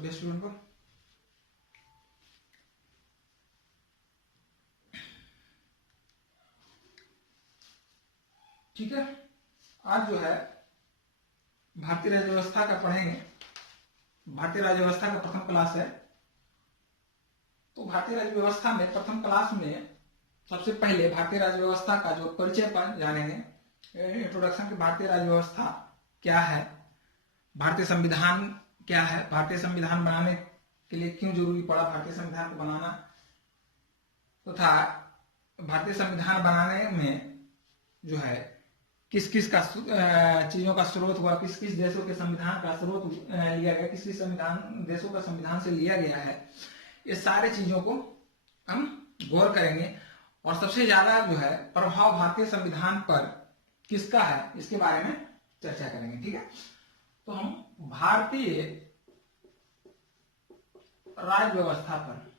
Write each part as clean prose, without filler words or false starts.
सभी स्टूडेंट को। ठीक है, आज जो है भारतीय राज्य व्यवस्था का पढ़ेंगे। भारतीय राज्य व्यवस्था का प्रथम क्लास है। तो भारतीय राज्य व्यवस्था में प्रथम क्लास में सबसे पहले भारतीय राज्य व्यवस्था का जो परिचय जानेंगे, इंट्रोडक्शन की भारतीय राज्य व्यवस्था क्या है, भारतीय संविधान क्या है, भारतीय संविधान बनाने के लिए क्यों जरूरी पड़ा भारतीय संविधान को बनाना, तथा भारतीय संविधान बनाने में जो है किस किस का चीजों का स्रोत हुआ, किस किस देशों के संविधान का स्रोत लिया गया, किस किस संविधान देशों का संविधान से लिया गया है, ये सारे चीजों को हम गौर करेंगे। और सबसे ज्यादा जो है प्रभाव भारतीय संविधान पर किसका है, इसके बारे में चर्चा करेंगे। ठीक है, तो हम भारतीय राज्य व्यवस्था पर,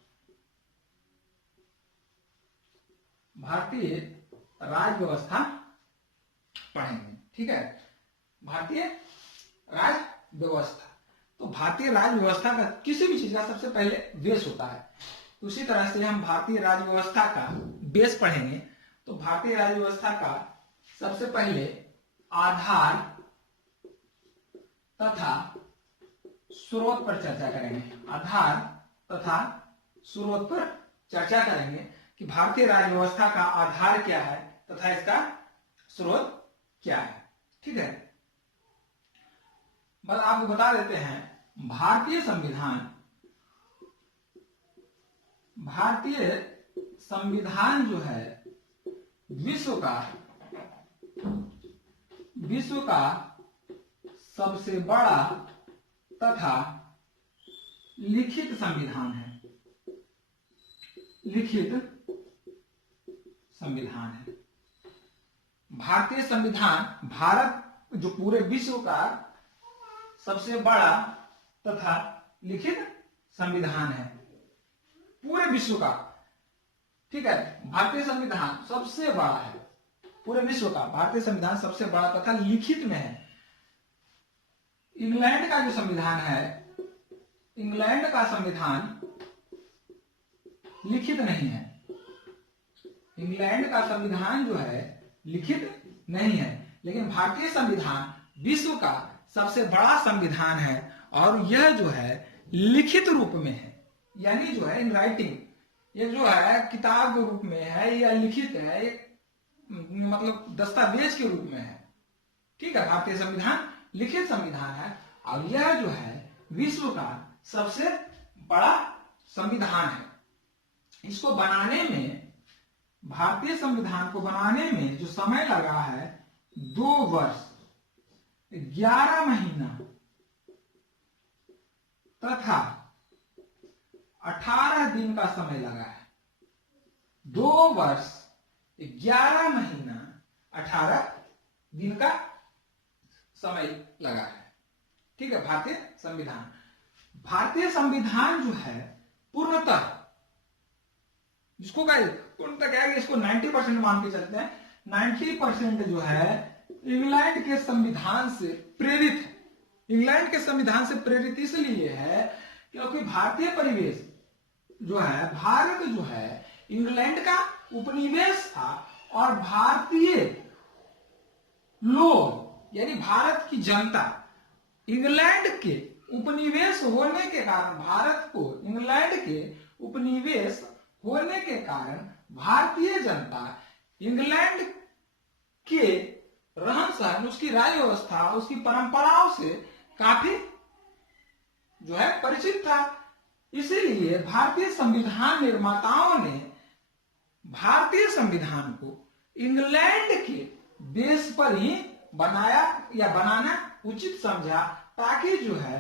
भारतीय राज्य व्यवस्था पढ़ेंगे। ठीक है, भारतीय राज्य व्यवस्था। तो भारतीय राज्य व्यवस्था का किसी भी चीज का सबसे पहले बेस होता है, तो उसी तरह से हम भारतीय राज्य व्यवस्था का बेस पढ़ेंगे। तो भारतीय राज्य व्यवस्था का सबसे पहले आधार तथा स्रोत पर चर्चा करेंगे। आधार तथा स्रोत पर चर्चा करेंगे कि भारतीय राज्य व्यवस्था का आधार क्या है तथा इसका स्रोत क्या है। ठीक है, बस आपको बता देते हैं, भारतीय संविधान जो है विश्व का सबसे बड़ा तथा लिखित संविधान है। लिखित संविधान है भारतीय संविधान। भारत जो पूरे विश्व का सबसे बड़ा तथा लिखित संविधान है, पूरे विश्व का। ठीक है, भारतीय संविधान सबसे बड़ा है पूरे विश्व का। भारतीय संविधान सबसे बड़ा तथा लिखित में है। इंग्लैंड का जो संविधान है, इंग्लैंड का संविधान लिखित नहीं है। इंग्लैंड का संविधान जो है लिखित नहीं है, लेकिन भारतीय संविधान विश्व का सबसे बड़ा संविधान है और यह जो है लिखित रूप में है, यानी जो है इन राइटिंग, ये जो है किताब के रूप में है या लिखित है, मतलब दस्तावेज के रूप में है। ठीक है, भारतीय संविधान लिखित संविधान है और यह जो है विश्व का सबसे बड़ा संविधान है। इसको बनाने में, भारतीय संविधान को बनाने में जो समय लगा है 2 वर्ष 11 महीना तथा 18 दिन का समय लगा है। 2 वर्ष 11 महीना 18 दिन का समय लगा है। ठीक है, भारतीय संविधान जो है पूर्णतः, जिसको पूर्णतः क्या है, इसको 90% मान के चलते हैं। 90% जो है इंग्लैंड के संविधान से प्रेरित है। इंग्लैंड के संविधान से प्रेरित इसलिए है क्योंकि भारतीय परिवेश जो है, भारत जो है इंग्लैंड का उपनिवेश था और भारतीय लोग यानी भारत की जनता इंग्लैंड के उपनिवेश होने के कारण, भारत को इंग्लैंड के उपनिवेश होने के कारण भारतीय जनता इंग्लैंड के रहन सहन, उसकी राज्य व्यवस्था, उसकी परंपराओं से काफी जो है परिचित था। इसीलिए भारतीय संविधान निर्माताओं ने भारतीय संविधान को इंग्लैंड के बेस पर ही बनाया या बनाना उचित समझा, ताकि जो है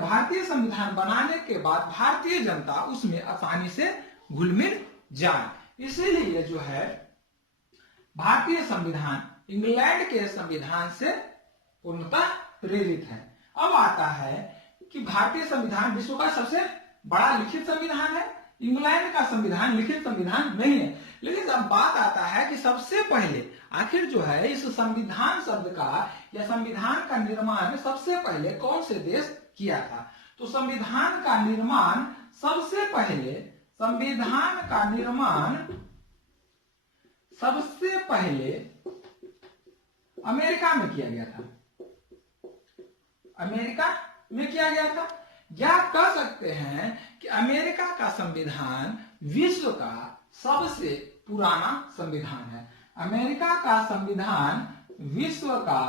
भारतीय संविधान बनाने के बाद भारतीय जनता उसमें आसानी से घुल मिल जाए। इसीलिए जो है भारतीय संविधान इंग्लैंड के संविधान से पूर्णतः प्रेरित है। अब आता है कि भारतीय संविधान विश्व का सबसे बड़ा लिखित संविधान है, इंग्लैंड का संविधान लिखित संविधान नहीं है। लेकिन जब बात आता है कि सबसे पहले आखिर जो है इस संविधान शब्द का या संविधान का निर्माण सबसे पहले कौन से देश किया था, तो संविधान का निर्माण सबसे पहले अमेरिका में किया गया था। अमेरिका में किया गया था। या कह सकते हैं कि अमेरिका का संविधान विश्व का सबसे पुराना संविधान है। अमेरिका का संविधान विश्व का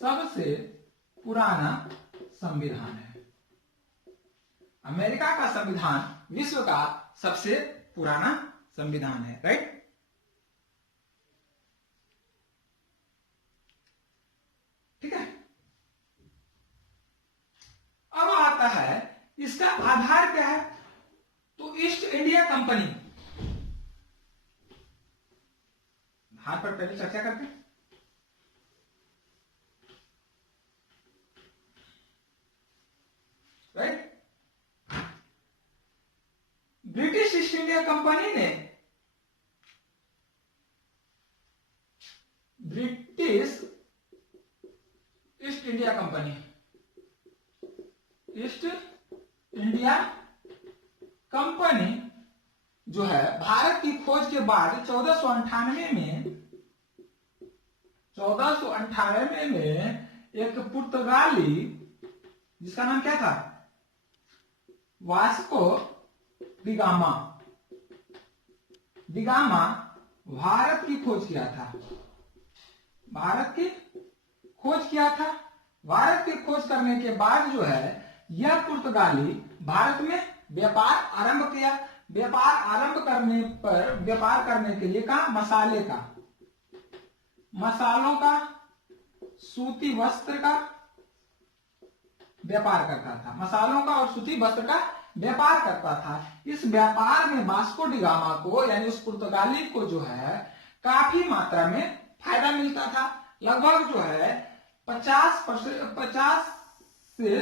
सबसे पुराना संविधान है। अमेरिका का संविधान विश्व का सबसे पुराना संविधान है। राइट। ठीक है। अब आता है इसका आधार क्या है, तो ईस्ट इंडिया कंपनी। आधार पर पहले चर्चा करते हैं। Right. British East India company ने British East India company East India company जो है भारत की खोज के बाद 1498 में एक पुर्तगाली जिसका नाम क्या था, वास्को डिगामा भारत की खोज किया था। भारत की खोज करने के बाद जो है यह पुर्तगाली भारत में व्यापार आरंभ किया। व्यापार आरंभ करने के लिए कहा, मसालों का, सूती वस्त्र का व्यापार करता था। मसालों का और सूती वस्त्र का व्यापार करता था। इस व्यापार में वास्को डिगामा को यानी उस पुर्तगाली को जो है काफी मात्रा में फायदा मिलता था। लगभग जो है 50 से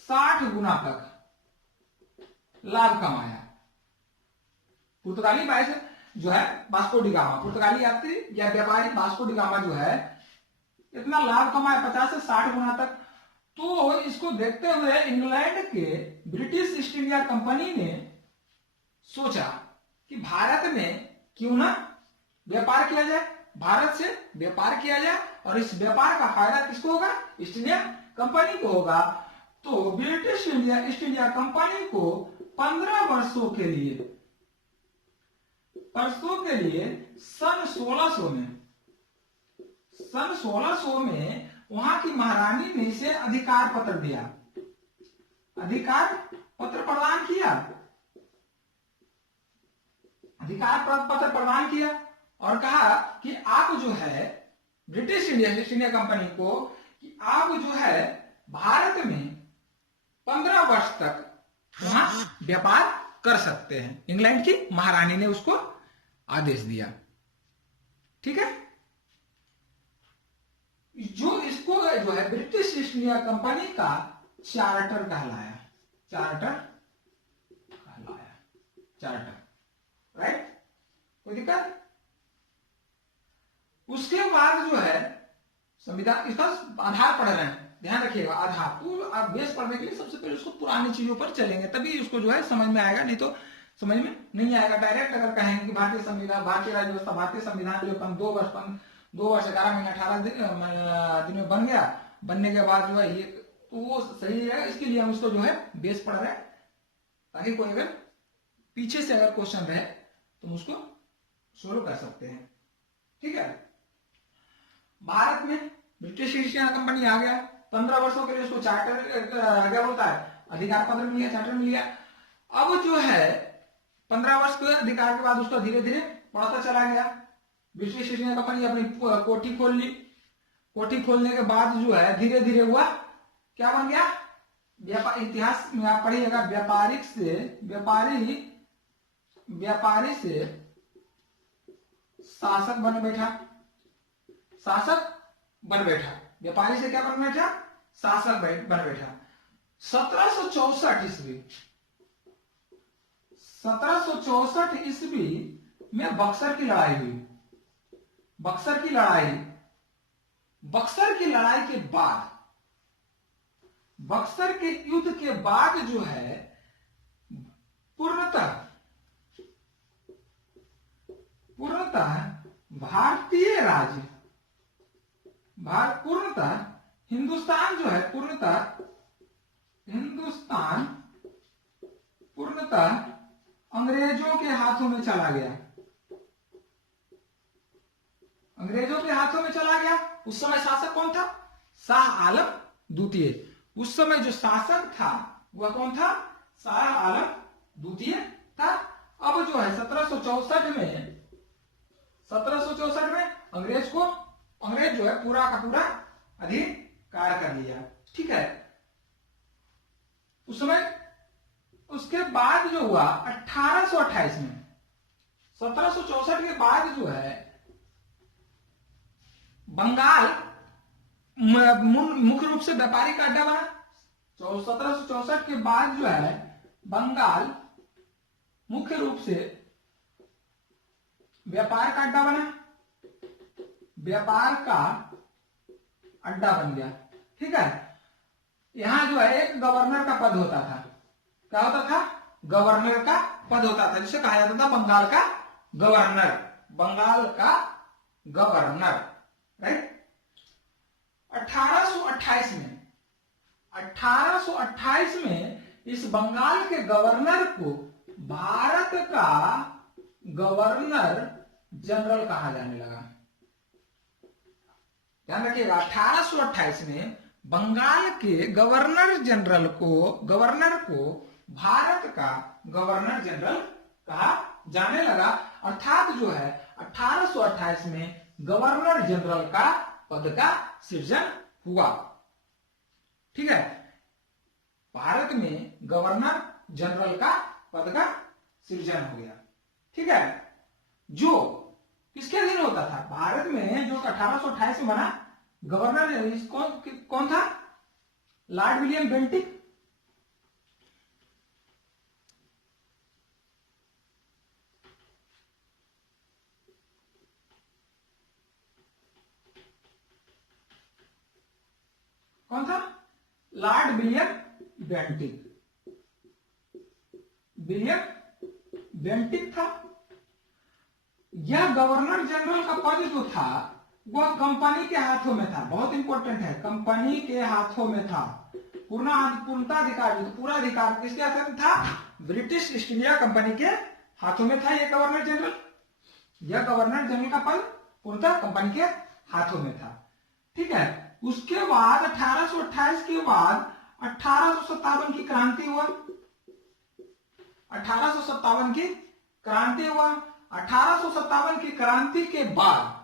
60 गुना तक लाभ कमाया। पुर्तगाली बाइस जो है वास्को डिगामा, पुर्तगाली यात्री या व्यापारी वास्को डिगामा जो है इतना लाभ कमाया 50 से 60 गुना तक। तो इसको देखते हुए इंग्लैंड के ब्रिटिश ईस्ट इंडिया कंपनी ने सोचा कि भारत में क्यों ना व्यापार किया जाए, भारत से व्यापार किया जाए और इस व्यापार का फायदा किसको होगा, ईस्ट इंडिया कंपनी को होगा। तो ब्रिटिश ईस्ट इंडिया कंपनी को 15 वर्षों के लिए सन 1600 में वहां की महारानी ने इसे अधिकार पत्र दिया, अधिकार पत्र प्रदान किया और कहा कि आप जो है ब्रिटिश ईस्ट इंडिया कंपनी को कि आप जो है भारत में 15 वर्ष तक वहां व्यापार कर सकते हैं। इंग्लैंड की महारानी ने उसको आदेश दिया। ठीक है। जो इसको जो है ब्रिटिश ईस्ट इंडिया कंपनी का चार्टर कहलाया। राइट। कोई दिक्कत? उसके बाद जो है संविधान, इसका आधार पढ़ रहे हैं, ध्यान रखिएगा आधार। तो आप बेस पढ़ने के लिए सबसे पहले उसको पुरानी चीजों पर चलेंगे तभी उसको जो है समझ में आएगा, नहीं तो समझ में नहीं आएगा। डायरेक्ट अगर कहेंगे कि भारतीय संविधान, भारतीय राज्य व्यवस्था, भारतीय संविधान जो 2 वर्ष 11 महीने 18 दिन में बन गया, बनने के बाद जो है ये तो वो सही है। इसके लिए हम इसको जो है बेस पढ़ रहे हैं ताकि कोई अगर पीछे से अगर क्वेश्चन रहे तो हम उसको सोल्व कर सकते हैं। ठीक है। भारत में ब्रिटिश ईस्ट इंडिया कंपनी आ गया, 15 वर्षों के लिए उसको चार्टर क्या बोलता है, अधिकार पत्र मिल गया, चार्टर मिल गया। अब जो है 15 वर्ष के अधिकार के बाद उसका धीरे धीरे बढ़ता चला गया। ब्रिटिश ईस्ट इंडिया कंपनी अपनी कोठी खोल ली। कोठी खोलने के बाद जो है धीरे धीरे हुआ क्या बन गया, इतिहास में आप पढ़िएगा, व्यापारी से शासक बन बैठा। व्यापारी से क्या बन बैठा, शासक बन बैठा। 1764 ईस्वी में बक्सर की लड़ाई हुई। बक्सर की लड़ाई के बाद बक्सर के युद्ध के बाद जो है पूर्णतः भारतीय राज्य पूर्णतः हिंदुस्तान जो है पूर्णतः अंग्रेजों के हाथों में चला गया। अंग्रेजों के हाथों में चला गया। उस समय शासक कौन था? शाह आलम द्वितीय। उस समय जो शासक था वह कौन था? शाह आलम द्वितीय था। अब जो है 1764 में अंग्रेज जो है पूरा का पूरा अधिकार कर लिया। ठीक है। उस समय उसके बाद जो हुआ 1828 में, 1764 के बाद जो है बंगाल मुख्य रूप से व्यापारिक अड्डा बना। 1764 के बाद जो है बंगाल मुख्य रूप से व्यापार का अड्डा बना, व्यापार का अड्डा बन गया। ठीक है। यहां जो है एक गवर्नर का पद होता था। क्या होता था? गवर्नर का पद होता था, जिसे कहा जाता था बंगाल का गवर्नर। बंगाल का गवर्नर, राइट। 1828 में इस बंगाल के गवर्नर को भारत का गवर्नर जनरल कहा जाने लगा। ध्यान रखिएगा, 1828 में बंगाल के गवर्नर को भारत का गवर्नर जनरल कहा जाने लगा। अर्थात जो है 1828 में गवर्नर जनरल का पद का सृजन हुआ। ठीक है। भारत में गवर्नर जनरल का पद का सृजन हो गया। ठीक है। जो किसके अधीन होता था? भारत में जो 1828 में बना गवर्नर कौन था? Lord William Bentinck. कौन था? लॉर्ड विलियम बेंटिक था। यह गवर्नर जनरल का पद जो था वह कंपनी के हाथों में था। बहुत इंपॉर्टेंट है, कंपनी के हाथों में था। पूर्णाधिकार, पूरा अधिकार किसके हाथों में था? ब्रिटिश ईस्ट इंडिया कंपनी के हाथों में था यह गवर्नर जनरल। यह गवर्नर जनरल का पद पूर्णतः कंपनी के हाथों में था। ठीक है। उसके बाद 1828 के बाद 1857 की क्रांति हुआ। 1857 की क्रांति हुआ। 1857 की क्रांति के बाद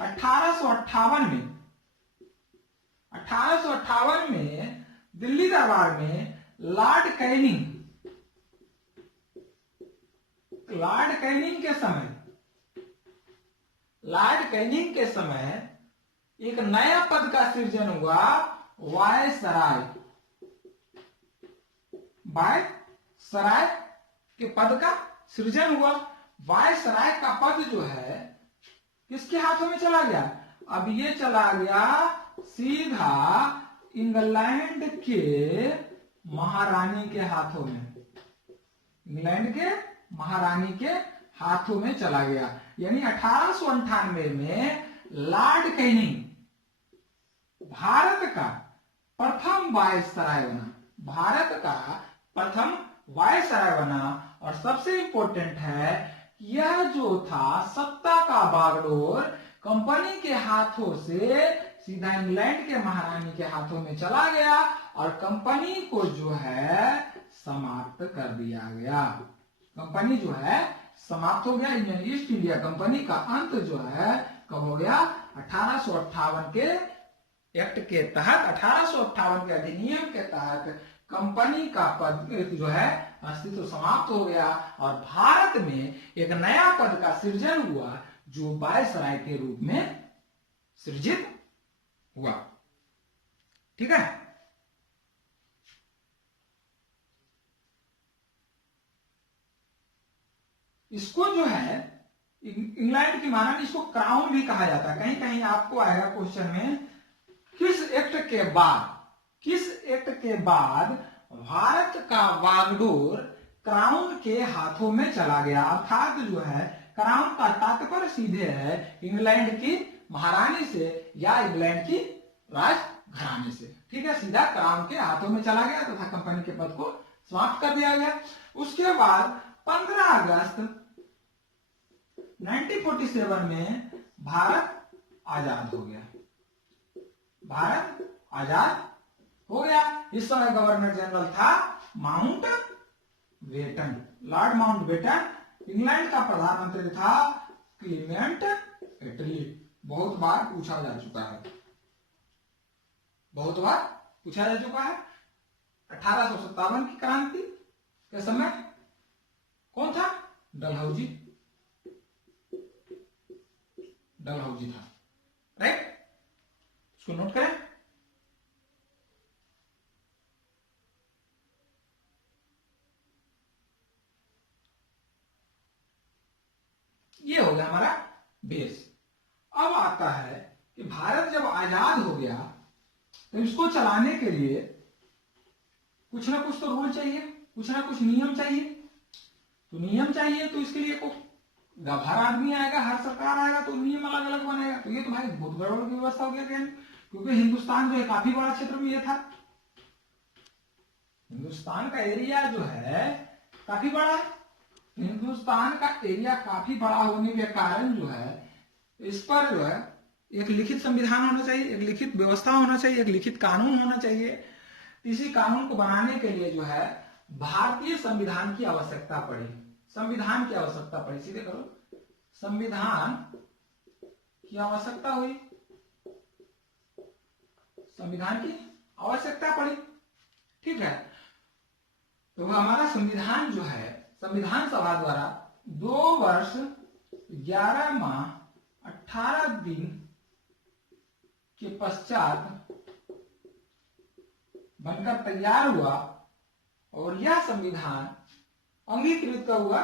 1858 में दिल्ली दरबार में लॉर्ड कैनिंग के समय एक नया पद का सृजन हुआ, वायसराय के पद का सृजन हुआ। वायसराय का पद जो है किसके हाथों में चला गया? अब ये चला गया सीधा इंग्लैंड के महारानी के हाथों में। इंग्लैंड के महारानी के हाथों में चला गया। यानी 1898 में लॉर्ड कैनिंग भारत का प्रथम वायसराय बना। और सबसे इंपॉर्टेंट है, यह जो था सत्ता का बागडोर कंपनी के हाथों से सीधा इंग्लैंड के महारानी के हाथों में चला गया और कंपनी को जो है समाप्त कर दिया गया। कंपनी जो है समाप्त हो गया। ईस्ट इंडिया कंपनी का अंत जो है कब हो गया? 1858 के एक्ट के तहत, 1858 के अधिनियम के तहत कंपनी का पद जो है अस्तित्व समाप्त हो गया और भारत में एक नया पद का सृजन हुआ जो वायसराय के रूप में सृजित हुआ। ठीक है। इसको जो है इंग्लैंड की महारानी, इसको क्राउन भी कहा जाता है। कहीं कहीं आपको आएगा क्वेश्चन में एक्ट के बाद, किस एक्ट के बाद भारत का बागडोर क्राउन के हाथों में चला गया? अर्थात जो है क्राउन का तात्पर्य सीधे है इंग्लैंड की महारानी से या इंग्लैंड की राजघराने से। ठीक है, सीधा क्राउन के हाथों में चला गया तथा कंपनी के पद को समाप्त कर दिया गया। उसके बाद 15 अगस्त 1947 में भारत आजाद हो गया। भारत आजाद हो गया। इस समय गवर्नर जनरल था Mountbatten, lord Mountbatten. England का प्रधानमंत्री था क्लीमेंट एटली। बहुत बार पूछा जा चुका है, बहुत बार पूछा जा चुका है। 1857 की क्रांति के समय कौन था? डलहौजी, डलहौजी था। राइट, इसको नोट करें। ये हो गया हमारा बेस। अब आता है कि भारत जब आजाद हो गया तो इसको चलाने के लिए कुछ ना कुछ तो रूल चाहिए, कुछ ना कुछ नियम चाहिए। तो नियम चाहिए तो इसके लिए हर आदमी आएगा, हर सरकार आएगा तो नियम अलग अलग बनेगा। तो ये तो भाई बहुत बड़ा व्यवस्था हो गया, क्योंकि हिंदुस्तान जो है काफी बड़ा क्षेत्र में ये था। हिंदुस्तान का एरिया जो है काफी बड़ा है। हिंदुस्तान का एरिया काफी बड़ा होने के कारण जो है इस पर जो है एक लिखित संविधान होना चाहिए, एक लिखित व्यवस्था होना चाहिए, एक लिखित कानून होना चाहिए। इसी कानून को बनाने के लिए जो है भारतीय संविधान की आवश्यकता पड़ी। संविधान की आवश्यकता पड़ी, सीधे करो, संविधान की आवश्यकता हुई, संविधान की आवश्यकता पड़ी। ठीक है, तो हमारा संविधान जो है संविधान सभा द्वारा 2 वर्ष 11 माह 18 दिन के पश्चात बनकर तैयार हुआ और यह संविधान अंगीकृत हुआ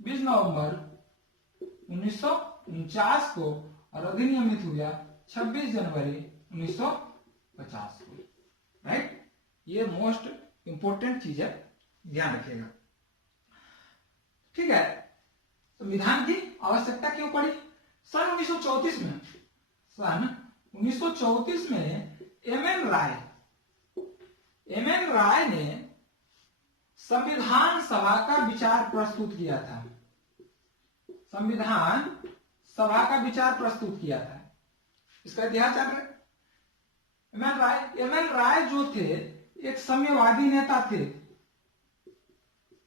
20 नवंबर 1949 को और अधिनियमित हुआ 26 जनवरी 1950 को। राइट, ये मोस्ट इंपोर्टेंट चीज है, ध्यान रखिएगा। ठीक है, संविधान की आवश्यकता क्यों पड़ी? सन 1934 में, सन 1934 में एम.एन. राय ने संविधान सभा का विचार प्रस्तुत किया था। संविधान सभा का विचार प्रस्तुत किया था। इसका इतिहास जान रहे? एम.एन. राय जो थे एक साम्यवादी नेता थे।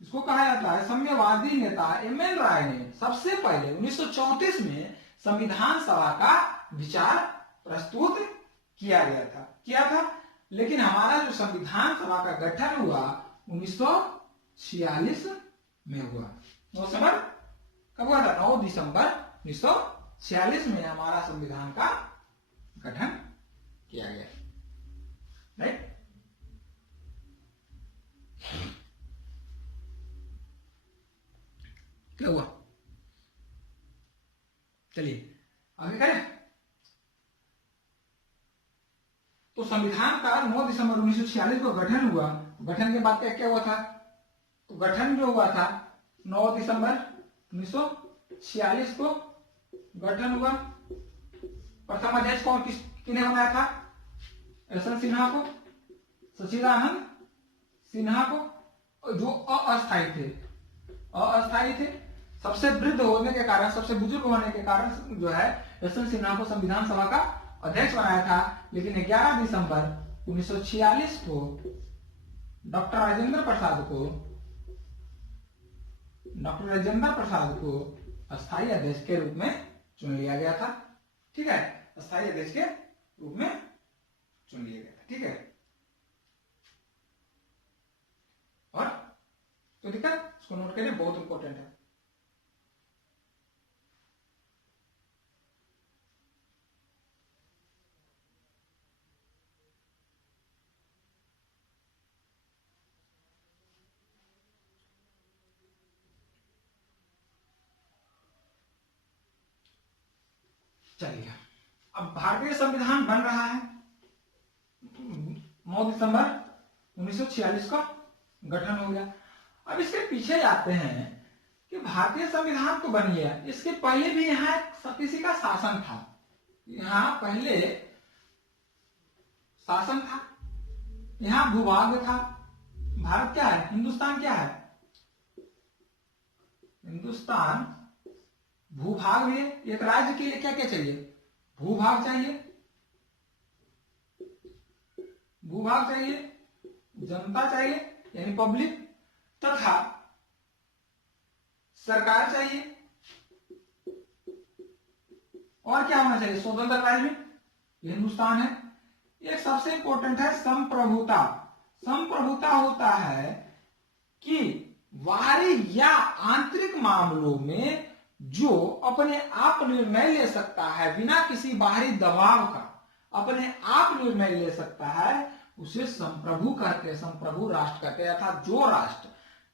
इसको कहा जाता है साम्यवादी नेता। एम.एन. राय ने सबसे पहले 1934 में संविधान सभा का विचार प्रस्तुत किया था। लेकिन हमारा जो संविधान सभा का गठन हुआ 1946 में हुआ। 9 दिसंबर कब हुआ था? 9 दिसंबर 1946 में हमारा संविधान का गठन किया गया। राइट, क्या हुआ? चलिए आगे करें। तो संविधान का 9 दिसंबर 1946 को गठन हुआ। गठन के बाद क्या हुआ था? तो गठन जो हुआ था 9 दिसंबर 1946 को गठन हुआ। प्रथम अध्यक्ष कौन किन्हें बनाया था? यशवंत सिन्हा को, सचिदानंद सिन्हा को, जो अस्थायी थे। सबसे वृद्ध होने के कारण, सबसे बुजुर्ग होने के कारण जो है यशवंत सिन्हा को संविधान सभा का अध्यक्ष बनाया था। लेकिन 11 दिसंबर 1946 को डॉक्टर राजेंद्र प्रसाद को अस्थायी अध्यक्ष के रूप में चुन लिया गया था। ठीक है, अस्थायी अध्यक्ष के रूप में चुन लिया गया था। ठीक है, और तो दिक्कत इसको नोट करिए, बहुत इंपॉर्टेंट है। चलिए अब भारतीय संविधान बन रहा है, 9 दिसंबर 1946 का गठन हो गया। अब इसके पीछे जाते हैं कि भारतीय संविधान तो बन गया, इसके पहले भी यहाँ किसी का शासन था, यहाँ पहले शासन था, यहाँ भूभाग था। भारत क्या है, हिंदुस्तान क्या है, हिंदुस्तान भूभाग भी है। एक राज्य के लिए क्या क्या चाहिए, भूभाग चाहिए, भूभाग चाहिए, जनता चाहिए यानी पब्लिक, तथा सरकार चाहिए, और क्या होना चाहिए, स्वतंत्र राज्य। ये हिंदुस्तान है। एक सबसे इंपॉर्टेंट है संप्रभुता। संप्रभुता होता है कि बाहरी या आंतरिक मामलों में जो अपने आप निर्णय ले सकता है बिना किसी बाहरी दबाव का, अपने आप निर्णय ले सकता है, उसे संप्रभु कहते हैं, संप्रभु राष्ट्र कहते हैं। अर्थात जो राष्ट्र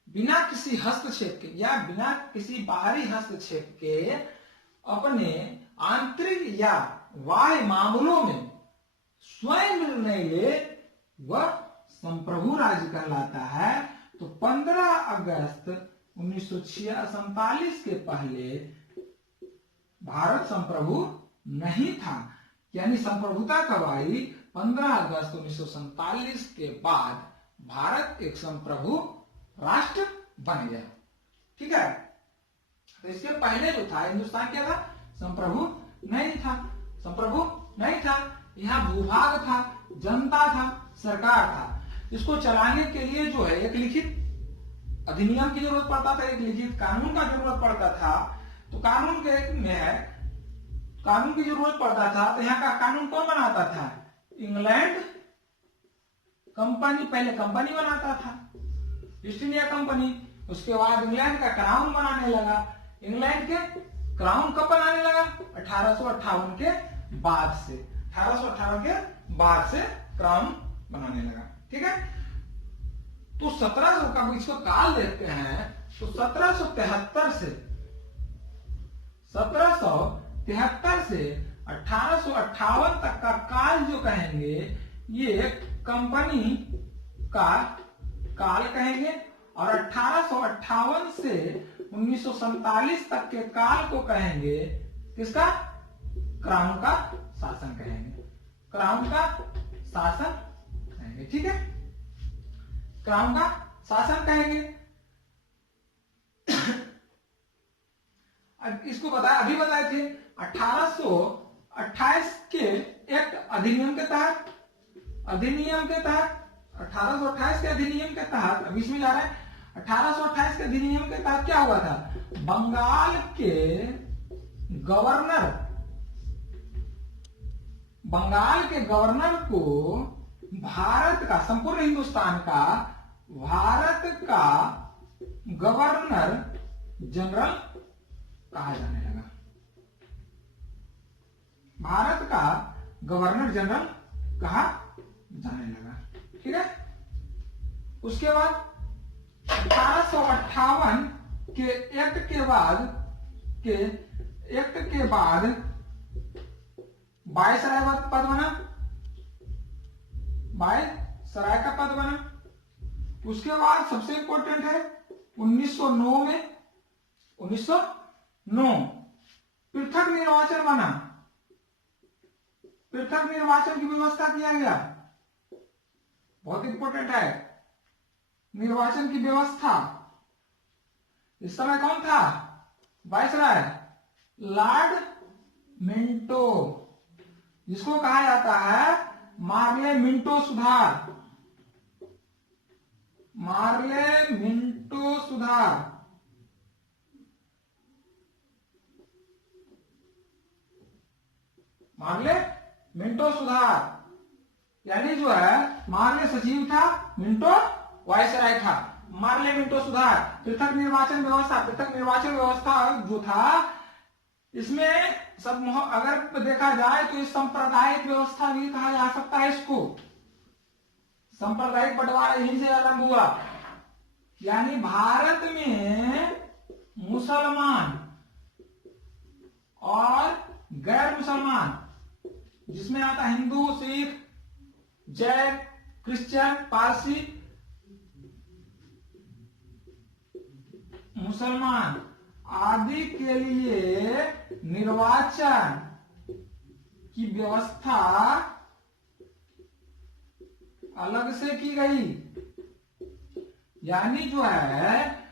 बिना किसी हस्तक्षेप के या बिना किसी बाहरी हस्तक्षेप के अपने आंतरिक या बाह्य मामलों में स्वयं निर्णय ले, वह संप्रभु राज्य कहलाता है। तो 15 अगस्त 1947 के पहले भारत संप्रभु नहीं था, यानी संप्रभुता कब आई, 15 अगस्त 1947 के बाद भारत एक संप्रभु राष्ट्र बन गया। ठीक है, तो इसके पहले जो था हिंदुस्तान क्या था, संप्रभु नहीं था, संप्रभु नहीं था। यहाँ भूभाग था, जनता था, सरकार था। इसको चलाने के लिए जो है एक लिखित अधिनियम की जरूरत पड़ता था, एक लिखित कानून का जरूरत पड़ता था। तो कानून के में है, कानून की जरूरत पड़ता था। तो यहाँ का कानून कौन बनाता था, इंग्लैंड कंपनी, पहले कंपनी बनाता था, ईस्ट इंडिया कंपनी। उसके बाद इंग्लैंड का क्राउन बनाने लगा। इंग्लैंड के क्राउन कब बनाने लगा, 1858 के बाद से, 1818 के बाद से क्राउन बनाने लगा। ठीक है, तो 1700 का इसको काल देखते हैं, तो 1773 से 1858 तक का काल जो कहेंगे, ये कंपनी का काल कहेंगे। और 1858 से 1947 तक के काल को कहेंगे किसका, क्राउन का शासन कहेंगे, क्राउन का शासन कहेंगे। ठीक है, क्राउन का शासन कहेंगे। इसको बताया, अभी बताए थे 1828 के एक्ट अधिनियम के तहत, अधिनियम के तहत 1828 के अधिनियम के तहत, अब इसमें जा रहा है 1828 के अधिनियम के तहत क्या हुआ था, बंगाल के गवर्नर, बंगाल के गवर्नर को भारत का, संपूर्ण हिंदुस्तान का, भारत का गवर्नर जनरल कहा जाने लगा। भारत का गवर्नर जनरल कहा जाने लगा। ठीक है, उसके बाद 1858 के एक्ट के बाद वायसराय पद बना, वायसराय का पद बना। उसके बाद सबसे इंपॉर्टेंट है 1909 में, 1909 पृथक निर्वाचन बना, पृथक निर्वाचन की व्यवस्था किया गया, बहुत इंपॉर्टेंट है निर्वाचन की व्यवस्था। इस समय कौन था वायसराय, लॉर्ड मिंटो, जिसको कहा जाता है मार्ले मिंटो सुधार, मार्ले मिंटो सुधार। मार्ले मिंटो सुधार यानी जो है मार्ले सचिव था, मिंटो वायसराय था। मार्ले मिंटो सुधार, पृथक निर्वाचन व्यवस्था, पृथक निर्वाचन व्यवस्था जो था, इसमें सब अगर देखा जाए तो इस सांप्रदायिक व्यवस्था भी कहा जा सकता है इसको। सांप्रदायिक बंटवारा यहीं से आरंभ हुआ, यानी भारत में मुसलमान और गैर मुसलमान जिसमें आता है हिंदू, सिख, जैन, क्रिश्चियन, पारसी, मुसलमान आदि के लिए निर्वाचन की व्यवस्था अलग से की गई। यानी जो है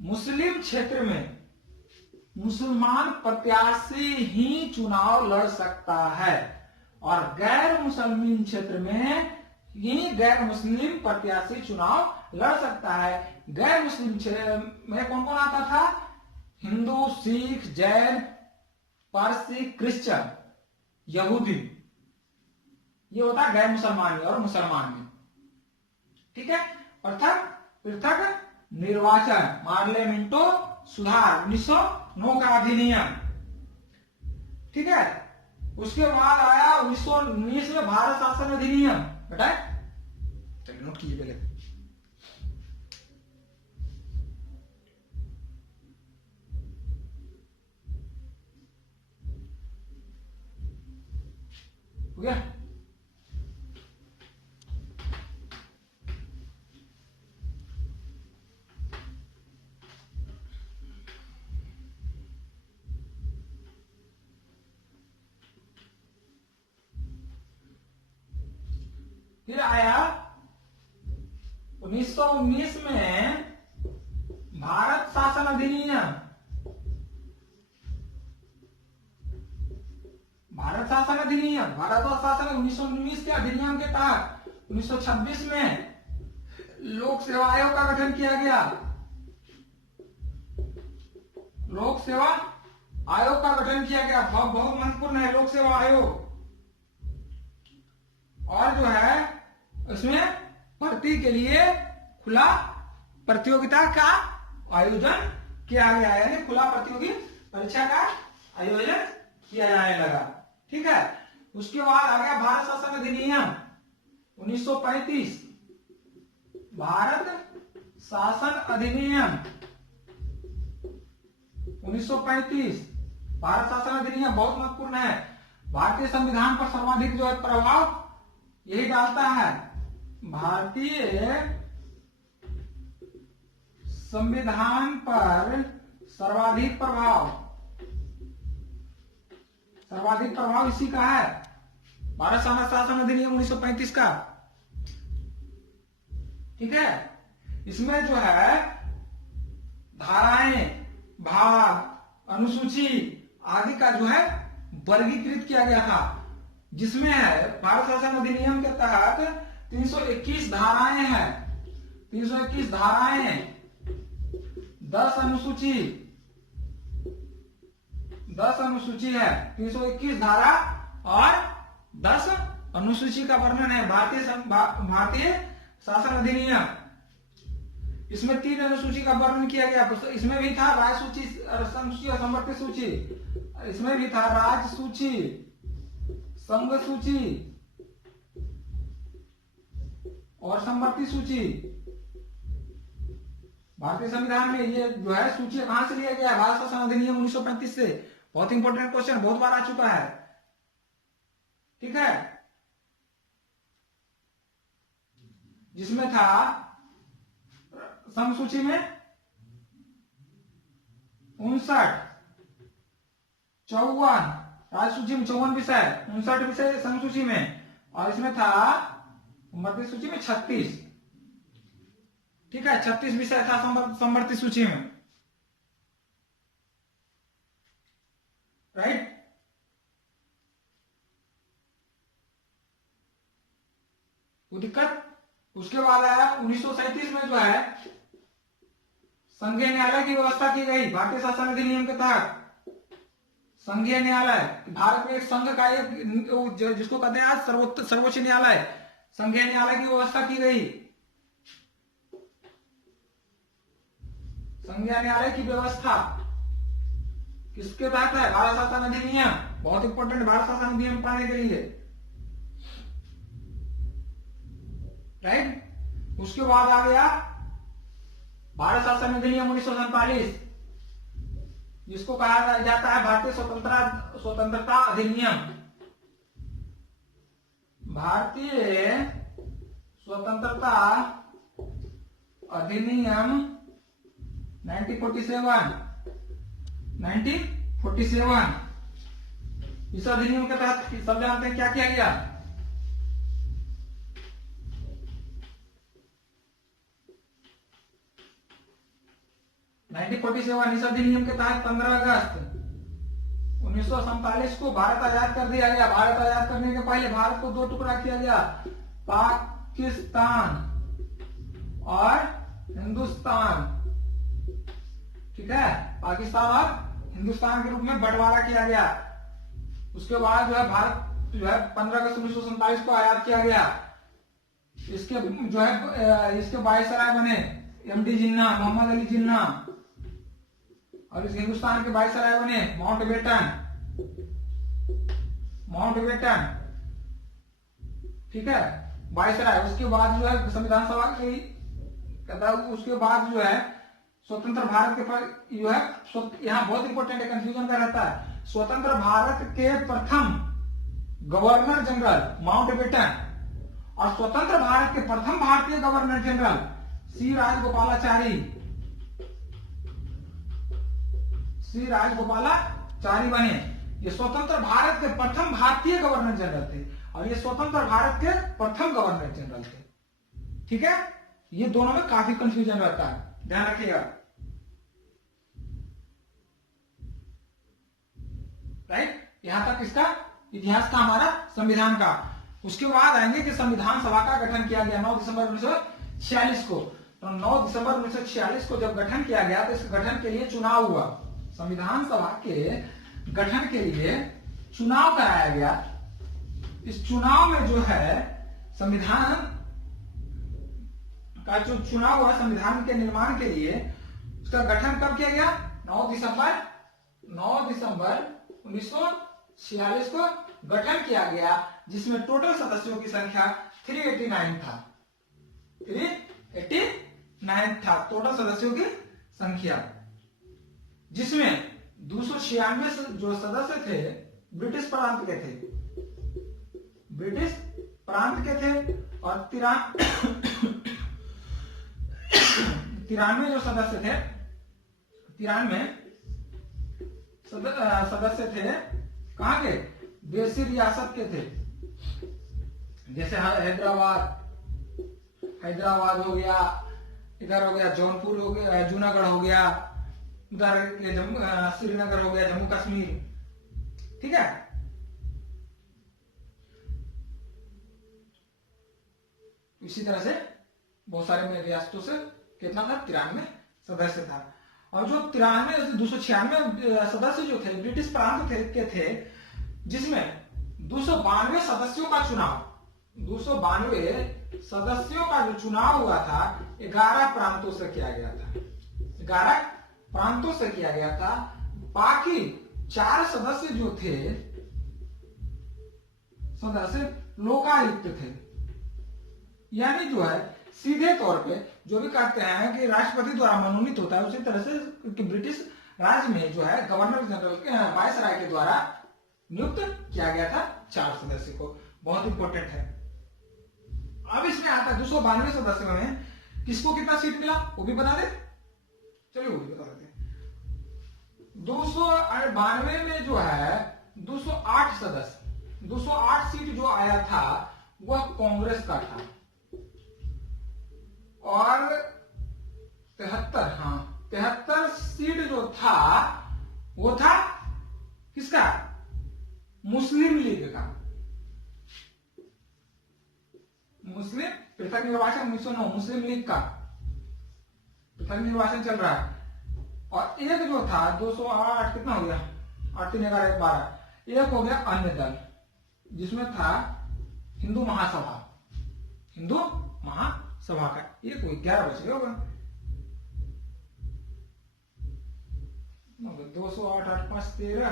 मुस्लिम क्षेत्र में मुसलमान प्रत्याशी ही चुनाव लड़ सकता है और गैर मुसलमान क्षेत्र में ही गैर मुस्लिम प्रत्याशी चुनाव लड़ सकता है। गैर मुस्लिम क्षेत्र में कौन कौन आता था? हिंदू, सिख, जैन, पारसी, क्रिश्चियन, यहूदी। ये होता है गैर मुसलमान और मुसलमान में। ठीक है। पृथक पृथक निर्वाचन, पार्लियामेंटो सुधार 1909 का अधिनियम। ठीक है। उसके बाद आया 1919 में भारत शासन अधिनियम। बेटा चलिए नोट कीजिए पहले। हो गया? फिर आया 1919 में भारत शासन अधिनियम। भारत शासन अधिनियम, भारत शासन 1919 के अधिनियम के तहत 1926 में लोक सेवा आयोग का गठन किया गया। लोक सेवा आयोग का गठन किया गया। बहुत महत्वपूर्ण है लोक सेवा आयोग। और जो है उसमें भर्ती के लिए खुला प्रतियोगिता का आयोजन किया गया, यानी खुला प्रतियोगी परीक्षा का आयोजन किया जाने लगा। ठीक है। उसके बाद आ गया भारत शासन अधिनियम 1935। भारत शासन अधिनियम 1935 भारत शासन अधिनियम बहुत महत्वपूर्ण है। भारतीय संविधान पर सर्वाधिक जो है प्रभाव यही डालता है। भारतीय संविधान पर सर्वाधिक प्रभाव इसी का है, भारत शासन अधिनियम 1935 का। ठीक है। इसमें जो है धाराएं, भाग, अनुसूची आदि का जो है वर्गीकृत किया गया था, जिसमें है भारत शासन अधिनियम के तहत 321 धाराएं हैं। 321 धाराएं, 10 अनुसूची है। 321 धारा और 10 अनुसूची का वर्णन है भारतीय शासन अधिनियम। इसमें 3 अनुसूची का वर्णन किया गया। इसमें भी था राज्य सूची, संसूची और संवर्ती सूची। इसमें भी था राज्य सूची, संघ सूची और संवर्ती सूची। भारतीय संविधान में ये जो है सूची कहां से लिया गया है? भारत शासन अधिनियम 1935 से। बहुत इंपॉर्टेंट क्वेश्चन, बहुत बार आ चुका है। ठीक है। जिसमें था संघ सूची में 59, 54, राज्य सूची में 54 विषय, 59 विषय संघ सूची में, और इसमें था संवर्ती सूची में 36। ठीक है। 36 विषय था संवर्ती सूची में। राइट। वो दिक्कत। उसके बाद आया 1937 में जो है संघीय न्यायालय की व्यवस्था की गई भारतीय शासन अधिनियम के तहत। संघीय न्यायालय, भारत में एक संघ का एक जिसको कहते हैं आज सर्वोच्च न्यायालय, संघीय न्यायालय की व्यवस्था की गई। संघीय न्यायालय की व्यवस्था किसके तहत है? भारत शासन अधिनियम। बहुत इंपॉर्टेंट भारत शासन अधिनियम पढ़ने के लिए। राइट। उसके बाद आ गया भारत शासन अधिनियम 1947, जिसको कहा जाता है भारतीय स्वतंत्रता अधिनियम। भारतीय स्वतंत्रता अधिनियम 1947 इस अधिनियम के तहत सब जानते हैं क्या किया गया? इस अधिनियम के तहत 15 अगस्त 1947 को भारत आजाद कर दिया गया। भारत आजाद करने के पहले भारत को दो टुकड़ा किया गया, पाकिस्तान और हिंदुस्तान। ठीक है, पाकिस्तान और हिंदुस्तान के रूप में बंटवारा किया गया। उसके बाद जो है भारत जो है 15 अगस्त 1947 को आजाद किया गया। इसके जो है इसके वायसराय बने एमडी जिन्ना, मोहम्मद अली जिन्ना, और इस हिंदुस्तान के वायसराय बने माउंटबेटन। ठीक है, वायसराय। उसके बाद जो है संविधान सभा की कहता है, उसके बाद जो है स्वतंत्र भारत के पर जो है यहाँ बहुत इंपॉर्टेंट है, कंफ्यूजन का रहता है। स्वतंत्र भारत के प्रथम गवर्नर जनरल माउंटबेटन और स्वतंत्र भारत के प्रथम भारतीय गवर्नर जनरल सी राजगोपालाचारी बने। ये स्वतंत्र भारत के प्रथम भारतीय गवर्नर जनरल थे और ये स्वतंत्र भारत के प्रथम गवर्नर जनरल थे। ठीक है, ये दोनों में काफी कंफ्यूजन रहता है, ध्यान रखिएगा। राइट, यहां तक इसका इतिहास था हमारा संविधान का। उसके बाद आएंगे कि संविधान सभा का गठन किया गया 9 दिसंबर 1946 को। तो 9 दिसंबर 1946 को जब गठन किया गया तो इस गठन के लिए चुनाव हुआ। संविधान सभा के गठन के लिए चुनाव कराया गया। इस चुनाव में जो है संविधान का जो चुनाव हुआ संविधान के निर्माण के लिए, उसका गठन कब किया गया? 9 दिसंबर 1946 को गठन किया गया, जिसमें टोटल सदस्यों की संख्या 389 था। 389 था टोटल सदस्यों की संख्या, जिसमें 296 जो सदस्य थे ब्रिटिश प्रांत के थे, और 93 जो सदस्य थे, 93 सदस्य थे कहां के? देशी रियासत के थे। जैसे हैदराबाद हो गया, इधर हो गया जौनपुर हो गया, जूनागढ़ हो गया, उधर श्रीनगर हो गया, जम्मू कश्मीर। ठीक है, इसी तरह से बहुत सारे में रियासतों से कितना था? 93 सदस्य था। और जो 296 सदस्य जो थे ब्रिटिश प्रांत के थे, जिसमें 292 सदस्यों का चुनाव 292 सदस्यों का जो चुनाव हुआ था 11 प्रांतों से किया गया था। 11 प्रांतों से किया गया था। बाकी 4 सदस्य जो थे लोकायुक्त थे, यानी जो है सीधे तौर पे जो भी कहते हैं कि राष्ट्रपति द्वारा मनोनीत होता है, उसी तरह से ब्रिटिश राज में जो है गवर्नर जनरल के वायसराय के द्वारा नियुक्त किया गया था 4 सदस्य को। बहुत इंपॉर्टेंट है। अब इसमें आता है 292 सदस्यों में किसको कितना सीट मिला वो भी बता दे। चलिए वो भी बता देते। 292 में जो है 208 सदस्य, 208 सीट जो आया था वह कांग्रेस का था, और 73 सीट जो था वो था किसका? मुस्लिम लीग का। मुस्लिम पृथक निर्वाचन 1909 मुस्लिम लीग का पृथक निर्वाचन चल रहा है। और एक जो था 208 कितना हो गया? 8 3 11 12, एक हो गया अन्य दल, जिसमें था हिंदू महासभा का। एक कोई 11 बच गया होगा। 208 8 5 13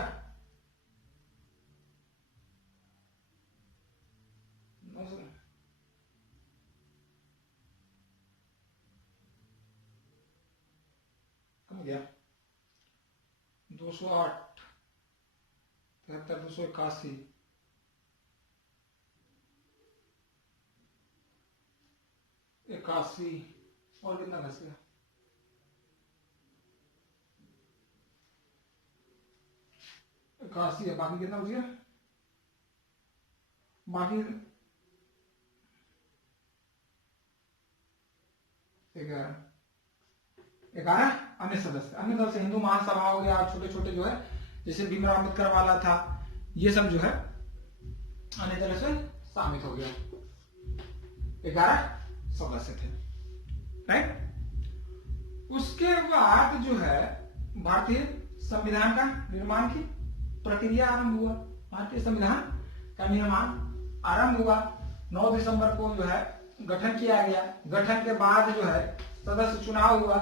कम गया। 208 73 281 81 और कितना घस गया, 81 है, बाकी कितना बच गया, बाकी 11 अन्य सदस्य हिंदू महासभा हो गया, छोटे छोटे जो है जैसे भीमराव अम्बेडकर वाला था, ये सब जो है अन्य तरह से शामिल हो गया। 11 सदस्य थे, राइट। उसके बाद जो है भारतीय संविधान का निर्माण की प्रक्रिया आरंभ हुआ। भारतीय संविधान का निर्माण आरंभ हुआ। 9 दिसंबर को जो है गठन किया गया। गठन के बाद जो है सदस्य चुनाव हुआ।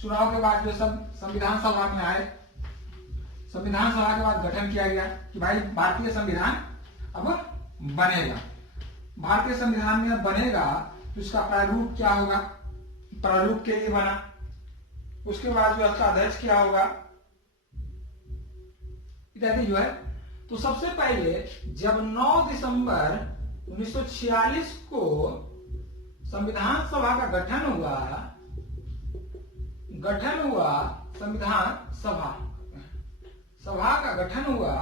चुनाव के बाद जो सब संविधान सभा में आए। संविधान सभा के बाद गठन किया गया कि भाई भारतीय संविधान अब बनेगा। भारतीय संविधान में बनेगा तो इसका प्रारूप क्या होगा, प्रारूप के लिए बना। उसके बाद जो इसका अध्यक्ष क्या होगा इत्यादि जो है। तो सबसे पहले जब 9 दिसंबर 1946 को संविधान सभा का गठन हुआ संविधान सभा का गठन हुआ,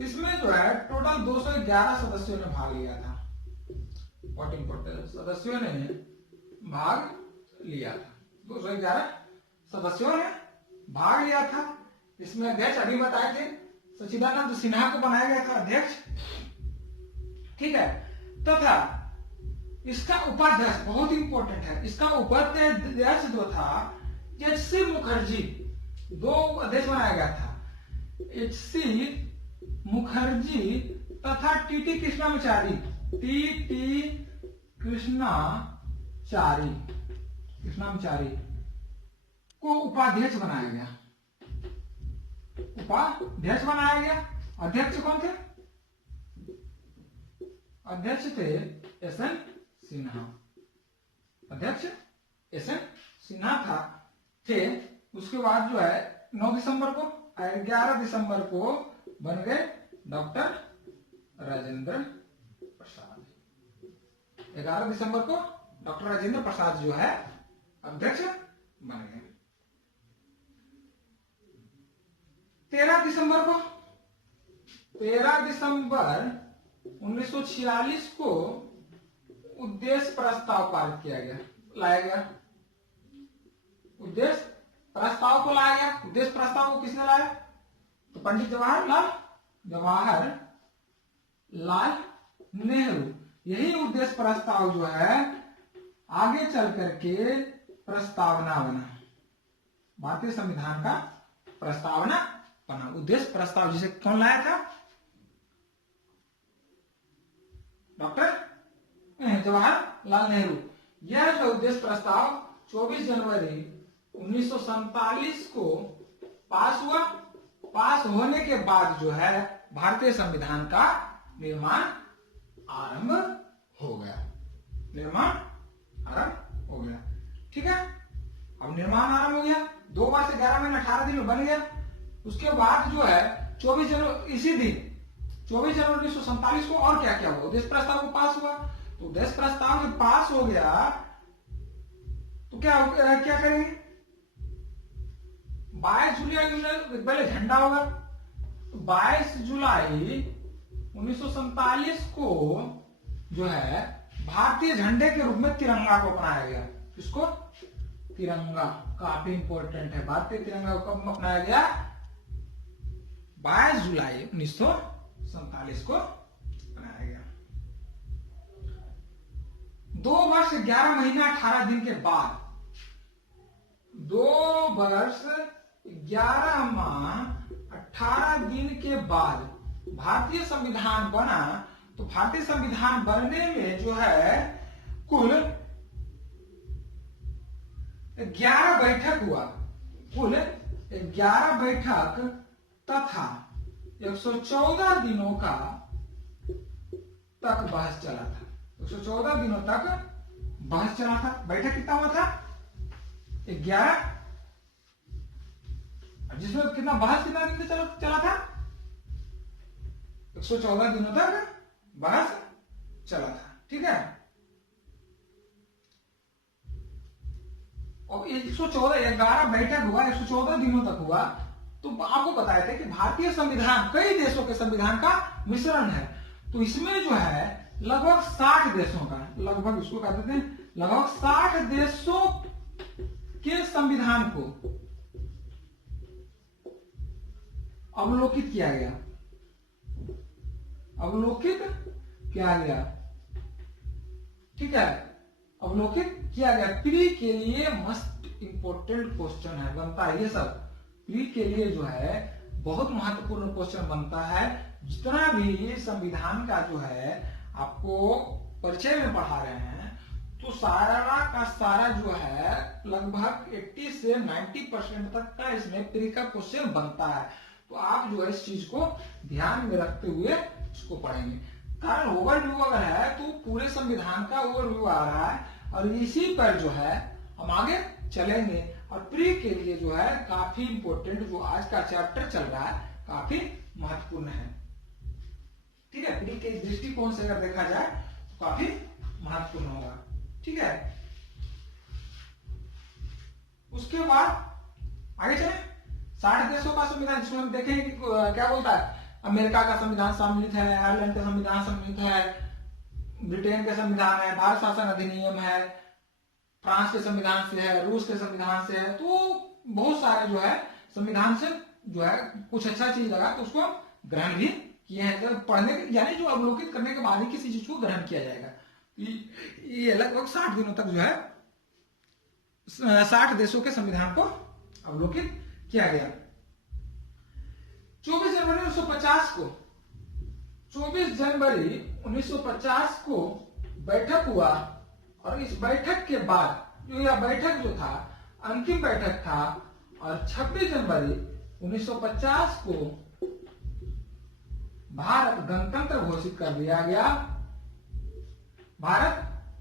इसमें जो है टोटल 211 सदस्यों ने भाग लिया था। बहुत इंपॉर्टेंट, सदस्यों ने भाग लिया था। 211 सदस्यों ने भाग लिया था। इसमें अध्यक्ष अभी बताए थे सच्चिदानंद सिन्हा को बनाया गया था अध्यक्ष, ठीक है। तथा इसका उपाध्यक्ष बहुत इंपॉर्टेंट है, इसका उपाध्यक्ष जो था एच.सी. मुखर्जी। 2 अध्यक्ष बनाया गया था, एच.सी. मुखर्जी तथा टी.टी. कृष्णाचारी। कृष्णाचारी को उपाध्यक्ष बनाया गया। उपाध्यक्ष बनाया गया। अध्यक्ष कौन थे? अध्यक्ष थे एस.एन. सिन्हा। अध्यक्ष एस.एन. सिन्हा थे। उसके बाद जो है 9 दिसंबर को 11 दिसंबर को बन गए डॉक्टर राजेंद्र प्रसाद। 11 दिसंबर को डॉक्टर राजेंद्र प्रसाद जो है अध्यक्ष बन गए। 13 दिसंबर 1946 को उद्देश्य प्रस्ताव पारित किया गया, लाया गया। उद्देश्य प्रस्ताव को लाया गया। उद्देश्य प्रस्ताव को किसने लाया? तो पंडित जवाहरलाल नेहरू। यही उद्देश्य प्रस्ताव जो है आगे चल करके प्रस्तावना बना, भारतीय संविधान का प्रस्तावना बना। उद्देश्य प्रस्ताव जिसे कौन लाया था? डॉक्टर जवाहरलाल नेहरू। यह जो उद्देश्य प्रस्ताव 24 जनवरी 1947 को पास हुआ। पास होने के बाद जो है भारतीय संविधान का निर्माण आरंभ हो गया। ठीक है। अब निर्माण आरंभ हो गया। 2 वर्ष 11 महीने 18 दिन में बन गया। उसके बाद जो है 24 जनवरी इसी दिन 24 जनवरी 1947 को और क्या क्या हुआ? उद्देश्य प्रस्ताव को पास हुआ। तो उद्देश्य प्रस्ताव जब पास हो गया तो क्या करेंगे? 22 जुलाई पहले झंडा होगा। 22 जुलाई 1947 को जो है भारतीय झंडे के रूप में तिरंगा को अपनाया गया। किसको? तिरंगा। काफी इंपॉर्टेंट है। भारतीय तिरंगा को कब अपनाया गया? 22 जुलाई 1947 को बनाया गया। 2 वर्ष 11 महीना 18 दिन के बाद, 2 वर्ष 11 माह 18 दिन के बाद भारतीय संविधान बना। तो भारतीय संविधान बनने में जो है कुल 11 बैठक हुआ। कुल 11 बैठक तथा 114 दिनों का तक बहस चला था। 114 दिनों तक बहस चला था। बैठक कितना हुआ था? 11, जिसमें कितना बहस कितना दिन चला था? 114 दिनों तक बहस चला था। ठीक है। अब 114 11 बैठक हुआ, 114 दिनों तक हुआ। तो आपको बताया था कि भारतीय संविधान कई देशों के संविधान का मिश्रण है। तो इसमें जो है लगभग 60 देशों का, लगभग इसको कह देते हैं, लगभग 60 देशों के संविधान को अवलोकित किया गया, अवलोकित किया गया, ठीक है, अवलोकित किया गया। प्री के लिए मस्ट इंपोर्टेंट क्वेश्चन है, बनता है ये सब प्री के लिए जो है बहुत महत्वपूर्ण क्वेश्चन बनता है। जितना भी संविधान का जो है आपको परिचय में पढ़ा रहे हैं, तो सारा का सारा जो है लगभग 80 से 90% तक का इसमें प्री का क्वेश्चन बनता है। तो आप जो है इस चीज को ध्यान में रखते हुए इसको पढ़ेंगे। कारण ओवरव्यू अगर है तो पूरे संविधान का ओवरव्यू आ रहा है, और इसी पर जो है हम आगे चलेंगे। और प्री के लिए जो है काफी इंपोर्टेंट जो आज का चैप्टर चल रहा है काफी महत्वपूर्ण है, ठीक है। प्री के दृष्टिकोण से अगर देखा जाए तो काफी महत्वपूर्ण होगा, ठीक है। उसके बाद आगे चले 60 देशों का संविधान, जिसमें हम देखेंगे कि क्या बोलता है। अमेरिका का संविधान सम्मिलित है, आयरलैंड का संविधान सम्मिलित है, ब्रिटेन का संविधान है, भारत शासन अधिनियम है, फ्रांस के संविधान से है, रूस के संविधान से है। तो बहुत सारे जो है संविधान से जो है कुछ अच्छा चीज लगा तो उसको ग्रहण भी किए हैं। तो पढ़ने यानी जो अवलोकित करने के बाद ही किसी चीज को ग्रहण किया जाएगा। ये लगभग 60 दिनों तक जो है 60 देशों के संविधान को अवलोकित किया गया। 24 जनवरी 1950 को 24 जनवरी 1950 को बैठक हुआ, और इस बैठक के बाद जो यह बैठक जो था अंतिम बैठक था, और 26 जनवरी 1950 को भारत गणतंत्र घोषित कर दिया गया। भारत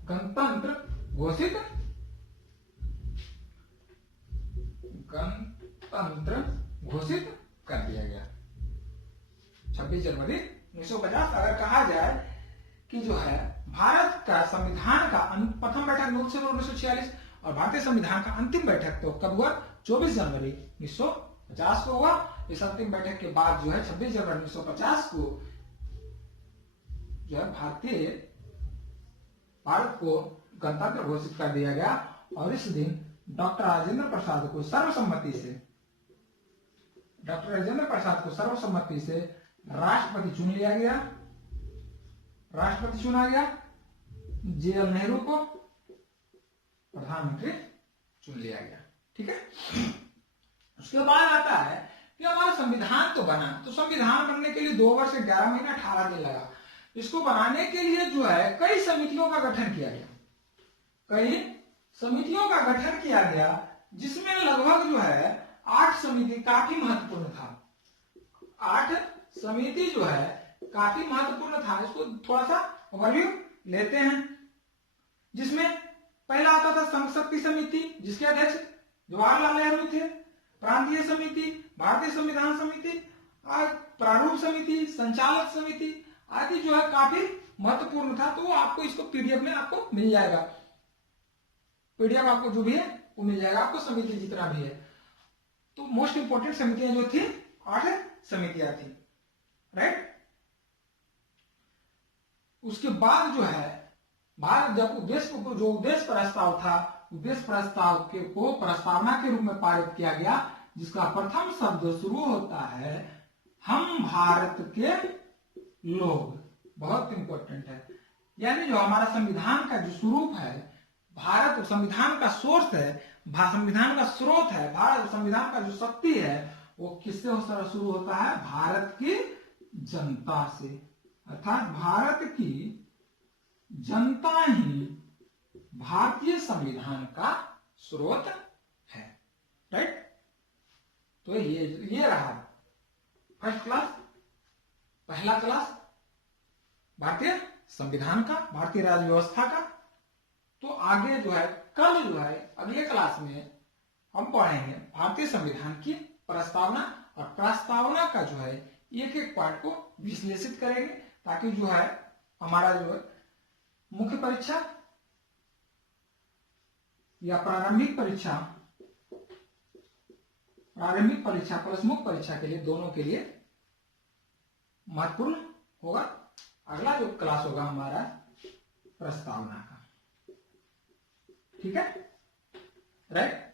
गणतंत्र घोषित कर दिया गया 26 जनवरी 1950। अगर कहा जाए कि जो है भारत का संविधान का प्रथम बैठक 9 सितंबर 1946 और भारतीय संविधान का अंतिम बैठक तो कब हुआ 24 जनवरी 1950 को हुआ। इस अंतिम बैठक के बाद जो है 26 जनवरी 1950 को जो है भारत को गणतंत्र घोषित कर दिया गया। और इस दिन डॉक्टर राजेंद्र प्रसाद को सर्वसम्मति से राष्ट्रपति चुन लिया गया, राष्ट्रपति चुना गया। JL नेहरू को प्रधानमंत्री चुन लिया गया, ठीक है। उसके बाद आता है कि हमारा संविधान तो बना, तो संविधान बनने के लिए 2 वर्ष 11 महीने 18 दिन लगा। इसको बनाने के लिए जो है कई समितियों का गठन किया गया, कई समितियों का गठन किया गया, जिसमें लगभग जो है 8 समिति काफी महत्वपूर्ण था। 8 समिति जो है काफी महत्वपूर्ण था। इसको थोड़ा सा ओवरव्यू लेते हैं, जिसमें पहला आता था संघ शक्ति समिति, जिसके अध्यक्ष जवाहरलाल नेहरू थे। प्रांतीय समिति, भारतीय संविधान समिति, प्रारूप समिति, संचालक समिति आदि जो है काफी महत्वपूर्ण था। तो आपको इसको पीडीएफ में आपको मिल जाएगा, पीडीएफ आपको जो भी है वो मिल जाएगा आपको, समिति जितना भी है। तो मोस्ट इंपोर्टेंट समितियां जो थी 8 समितियां थी, राइट। उसके बाद जो है भारत जब उद्देश्य प्रस्ताव था, उद्देश्य प्रस्ताव को प्रस्तावना के रूप में पारित किया गया, जिसका प्रथम शब्द शुरू होता है हम भारत के लोग। बहुत इंपॉर्टेंट है। यानी जो हमारा संविधान का जो स्वरूप है, भारत संविधान का सोर्स है, संविधान का स्रोत है, भारत संविधान का जो शक्ति है वो किससे शुरू होता है, भारत की जनता से। अर्थात भारत की जनता ही भारतीय संविधान का स्रोत है, राइट। तो ये रहा फर्स्ट क्लास, पहला क्लास भारतीय संविधान का, भारतीय राज्य व्यवस्था का। तो आगे जो है कल जो है अगले क्लास में हम पढ़ेंगे भारतीय संविधान की प्रस्तावना, और प्रस्तावना का जो है एक एक पार्ट को विश्लेषित करेंगे, ताकि जो है हमारा जो है मुख्य परीक्षा या प्रारंभिक परीक्षा प्लस मुख्य परीक्षा के लिए, दोनों के लिए महत्वपूर्ण होगा। अगला जो क्लास होगा हमारा प्रस्तावना का, ठीक है, राइट।